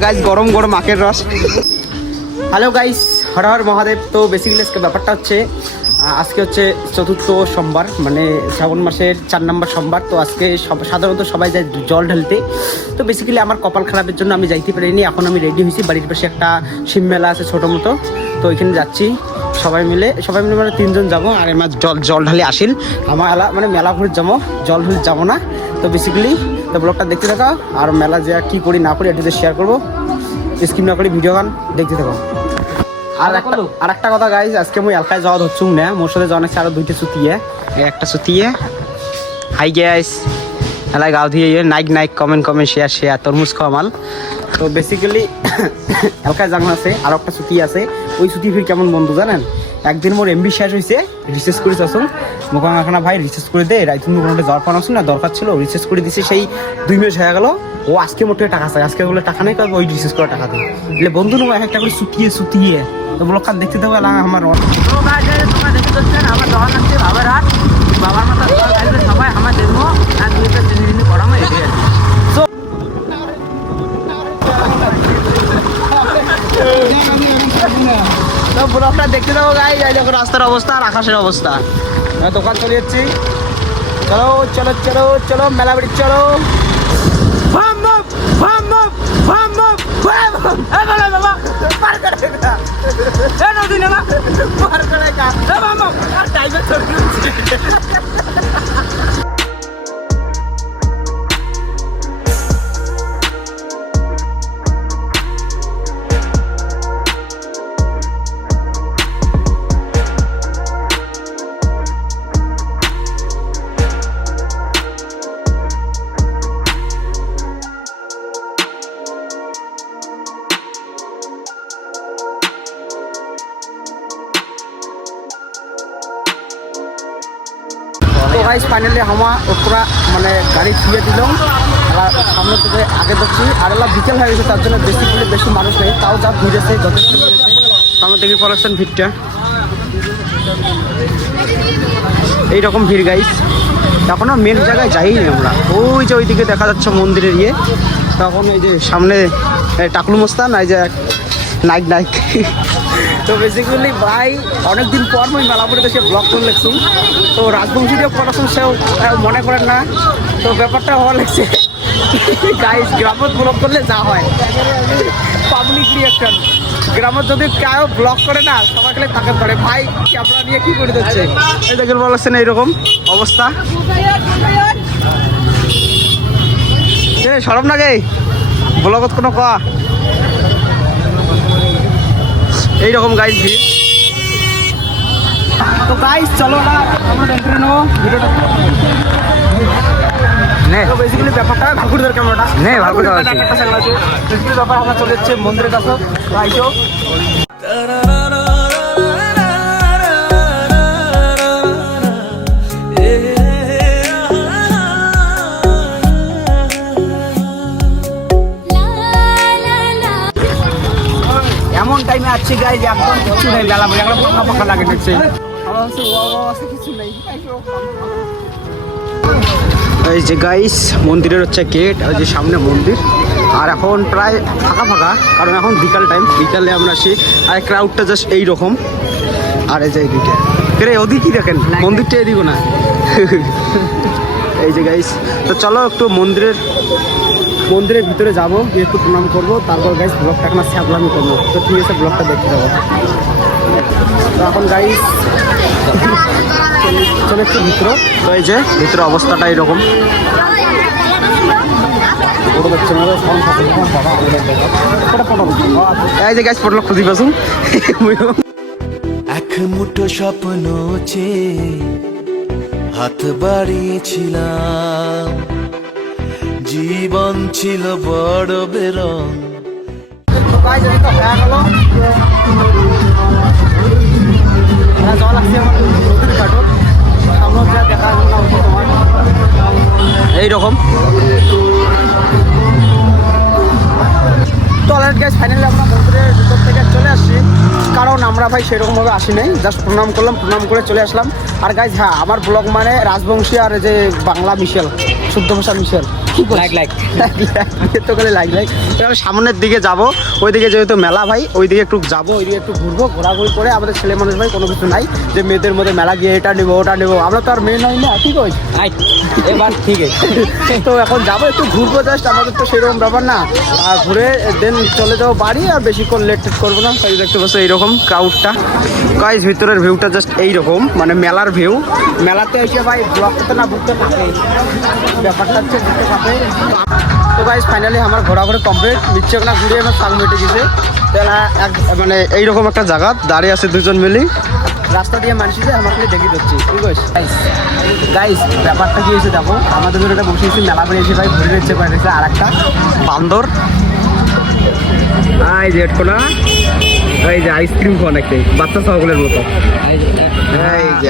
Guys গরম গরম আখের রস। Hello guys Har Har, Mahadev. তো বেসিক্যালি আজকে ব্যাপারটা হচ্ছে আজকে হচ্ছে চতুর্থ সোমবার মানে শ্রাবণ মাসের চার নম্বর সোমবার। তো আজকে সব- সাধারণত সবাই যায় জল ঢালতে। তো বেসিক্যালি আমার কপাল খারাপের জন্য আমি যাইতে পারিনি। এখন আমি রেডি হয়েছি। বাড়ির পাশে একটা শিব মেলা আছে ছোটো মতো তো ওইখানে যাচ্ছি। সবাই মিলে সবাই মিলে মানে তিনজন যাব আর আমার জল জল ঢালে আসিল। আমার এলা মানে মেলা ঘুরে যাব জল ঢালে যাব না। তো বেসিক্যালি তো ব্লগটা দেখতে থাকা আর মেলা যা কী করি না করি একটু শেয়ার করব। স্কিম না করি ভিডিও গান দেখতে থাকো। আর একটা আর একটা কথা গাইজ আজকে মুই এলাকায় যাওয়া ধরছুম না মোর সাথে যাওয়া আরও দুইটা সুতিয়ে। একটা সুতিয়ে। হাই গাইস এলাই গাও দিয়ে like like comment comment share share তরমুজ খাওয়া মাল। তো বেসিক্যালি এলাকায় জানা আছে আর একটা সুতি আছে। ওই সুতি ফির কেমন বন্ধু জানেন? একদিন মোর এমবি শেষ হয়েছে রিসার্চ করে আসুন। এখানে ভাই রিসার্চ করে দে। রাইতুন মোটামুটি যাওয়ার পান আসুন না দরকার ছিল রিসার্চ করে দিছে। সেই দুই মাস হয়ে গেল, ও আজকে মোটে টাকা চাই। আজকে বলে টাকা নেই ওই রিসার্চ করে টাকা দেয় বলে, বন্ধু নেব একটা করে সুতিয়ে সুতিয়ে তো ব্লগটা দেখতে দেবো এলাকা আমার তোমরা বাবার মাথা সবাই আমার দেখব। তো ব্লগটা দেখতে দেবো গাই যাই দেখো রাস্তার অবস্থা আর আকাশের অবস্থা। দোকান চলে যাচ্ছি। চলো চলো চলো চলো মেলা বাড়ি চলো। ভাম গাইস ফাইনালি হামা ওপরা মানে গাড়ি ছুঁয়ে দিলাম এলা সামনে থেকে আগে দেখছি। আর এলা বিকেল হয়ে গেছে, তার জন্য বেশি করে বেশি মানুষ নেই। তাও যা ভিড় আছে, যথেষ্ট সামনে থেকে পড়াচ্ছেন ভিড়টা। এইরকম ভিড় গাইস এখনও মেন জায়গায় যাইনি আমরা। ওই যে ওইদিকে দেখা যাচ্ছে মন্দিরের ইয়ে। তখন ওই যে সামনে টাকলু মস্তান, এই যে নাইক নাইক তো বেসিক্যালি ভাই অনেকদিন পর মই মেলাপুরে সে ব্লগ করে লেখছুম তো রাজবংশীয় পড়াশোনা সেও মনে করেন না। তো ব্যাপারটা হওয়া লাগছে। গাইস গ্রামত ব্লগ করলে যা হয়। পাবলিক রিয়াকশন গ্রামত যদি কেউ ব্লগ করে না সবাই খেলে তাকে ধরে ভাই ক্যামেরা নিয়ে কি করে দিচ্ছে এই দেখেন বলেছেন এইরকম অবস্থা। এ, সরম না গে। ব্লগত কোনো ক? এইরকম গাইজ ভিড়। তো গাইজ চলো না আমরা এন্ট্রি নেব। ভিডিওটা বেসিক্যালি ব্যাপারটা ঘুরদের ক্যামেরাটা নে, ব্যাপার আমরা চলে যাচ্ছে মন্দিরের কাছে। আইসো। এই যে গাইস মন্দিরের হচ্ছে গেট ওই যে সামনে মন্দির। আর এখন প্রায় ফাঁকা ফাঁকা, কারণ এখন বিকাল টাইম বিকালে আমরা আসি। আর ক্রাউডটা জাস্ট এইরকম। আর এই যে এইদিকে। রে ওদিকই দেখেন? মন্দিরটা এদিকে না। এই যে গাইস তো চলো একটু মন্দিরের মন্দিরের ভিতরে যাব গিয়ে একটু প্রণাম করব। তারপর গাইস ব্লগটা এখন স্যাবলামি করব। তো ঠিক আছে ব্লগটা দেখতে যাব। তো এখন গাইস চলে একটু ভিতরে। তো এই যে ভিতরে অবস্থাটা এরকম এই যে খুঁজি এক মুঠো স্বপ্ন চেয়ে হাত বাড়িয়েছিলাম। জীবন ছিল বড় বেরং। এইরকম। অলরেডি গ্যাস ফাইনালি আমরা মন্দিরের ভিতর থেকে চলে আসছি। কারণ আমরা ভাই সেরকমভাবে আসি নাই। জাস্ট প্রণাম করলাম প্রণাম করে চলে আসলাম। আর গাইজ হ্যাঁ আমার ব্লগ মানে রাজবংশী আর এই যে বাংলা মিশেল শুদ্ধ ভাষা মিশেল। তো গেলে লাইক লাইক। এবার সামনের দিকে যাব। ওইদিকে যেহেতু মেলা ভাই ওইদিকে একটু যাব ওইদিকে একটু ঘুরবো ঘোরাঘুরি করে আমাদের ছেলে মানুষ ভাই কোনো কিছু নাই। যে মেয়েদের মধ্যে মেলা গিয়ে এটা নেব ওটা নেব আমরা তো আর মেয়ে নই না ঠিক আছে? এবার ঠিক আছে। তো এখন যাব একটু ঘুরবো জাস্ট আমাদের তো সেরকম ব্যাপার না। আর ঘুরে দেন চলে যাব বাড়ি আর বেশিক্ষণ লেট করব না। তাই দেখতে পাচ্ছ এইরকম ক্রাউডটা গাইজ ভিতরের ভিউটা জাস্ট এইরকম মানে মেলার ভিউ মেলাতে এসে ভাই ব্লগটা না বুঝতে পারে ব্যাপারটা হচ্ছে বুঝতে পারে তো গাইজ ফাইনালি আমার ঘোরাঘুরি কমপ্লিট নিচ্ছে না ঘুরে আমার সাং মেটে গেছে তাহলে এক মানে এইরকম একটা জায়গা, দাঁড়িয়ে আছে দুজন মিলি। রাস্তা দিয়ে মানুষ যে আমাকে দেখি দিচ্ছি। ঠিক আছে গাইস ব্যাপারটা কি হয়েছে দেখো? আমাদের একটা বসে মেলা বেড়ে এসে ভাই ঘুরে দিচ্ছে পারেছে আর একটা বান্দর। এই যে কোনা। এই যে আইসক্রিম খাওয়া নাকি? বাচ্চা সকলের মতো। এই যে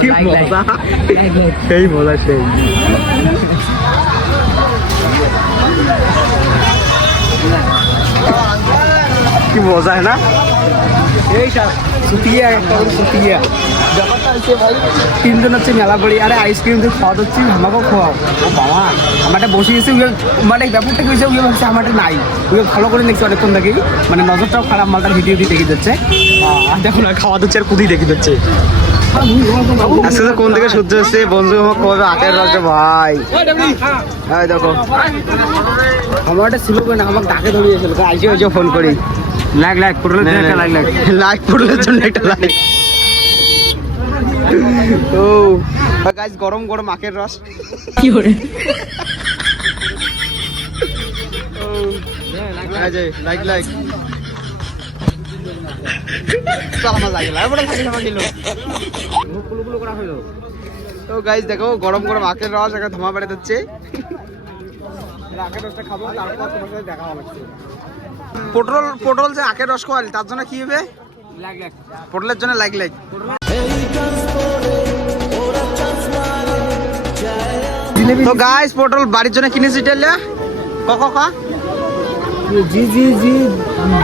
কি. মজা. সেই মজা সেই। কি মজা হ্যাঁ না? এই সব সুতিয়া একটা করে সুতিয়া ব্যাপারটা হচ্ছে ভাই তিনজন হচ্ছে মেলা পড়ি আরে আইসক্রিম তুই খাওয়া দিচ্ছি আমাকেও খাওয়াও। ও বাবা আমারটা বসে গেছে উয়ে মানে ব্যাপারটা কি হয়েছে উয়ে ভাবছে আমারটা নাই। উয়ে ভালো করে দেখছি অনেকক্ষণ থেকেই। মানে নজরটাও খারাপ মালটার ভিডিও দিয়ে দেখে যাচ্ছে। আর দেখো না খাওয়া দিচ্ছে আর কুদি দেখে যাচ্ছে। আজকে তো কোন থেকে সূর্য হচ্ছে বন্ধু আমার কবে আটের রাখছে ভাই? এই দেখো। আমার একটা ছিল না আমাকে ডাকে ধরিয়েছিল আইসে ফোন করি। লাইক লাইক পুরো লাইক লাইক লাইক পড়লের জন্য একটা লাইক ও। গাইস গরম গরম আখের রস। কি করে লাইক লাইক তো গাইস দেখো গরম গরম আখের রস একটা ধমা বেড়ে দিচ্ছে আখের রসটা খাব তারপর তোমার সাথে দেখা হবে। পটল পটল যে আখের রস খাওয়ালি তার জন্য কি হবে? পটলের জন্য লাইক লাইক তো গাইস পটল বাড়ির জন্য কিনেছি টেলে ক ক ক জি জি জি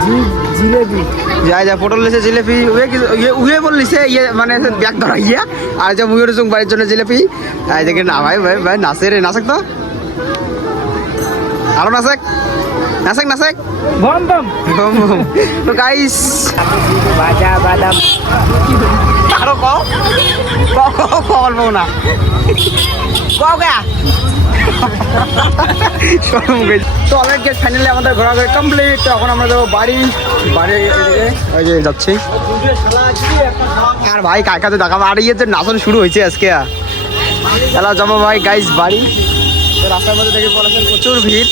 জি জিলেবি যাই যা পটল লেছে জিলেপি। উয়ে কি ইয়ে উয়ে বললিছে ইয়ে মানে ব্যাগ ধরা ইয়া। আর যে মুয়ের সঙ্গ বাড়ির জন্য জিলেপি। আই দেখে না ভাই ভাই ভাই নাচে রে নাচক তো। আরও নাচক। নাচক নাচক। বম বম। বম বম। তো গাইস বাজা বাদাম। আরও কও? কও কও অল্প না। কও গা? তো অনেক ফাইনালি আমাদের ঘোরাঘুরি কমপ্লিট এখন আমরা যাব বাড়ি। বাড়ি এই যে যাচ্ছি। আর ভাই কাকাতে দেখাবো আর ইয়ে যে নাচন শুরু হয়েছে আজকে। এলা যাব ভাই গাইস বাড়ি। রাস্তার মধ্যে দেখে পড়াছেন প্রচুর ভিড়।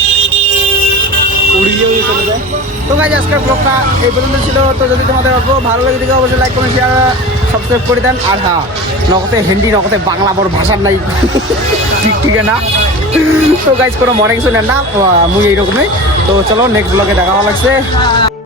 উড়িয়ে উড়িয়ে চলে যায়। তো গাইজ আজকের ব্লগটা এই পর্যন্ত ছিল। তো যদি তোমাদের অল্প ভালো লাগে দেখে অবশ্যই লাইক কমেন্ট শেয়ার সাবস্ক্রাইব করে দেন। আর হ্যাঁ নগদে হিন্দি, নগদে বাংলা বড় ভাষার নাই। ঠিক ঠিক না তো গাইজ কোনো মনে কিছু নেন না মুই এইরকমই। তো চলো নেক্সট ব্লগে দেখা ভালো লাগছে।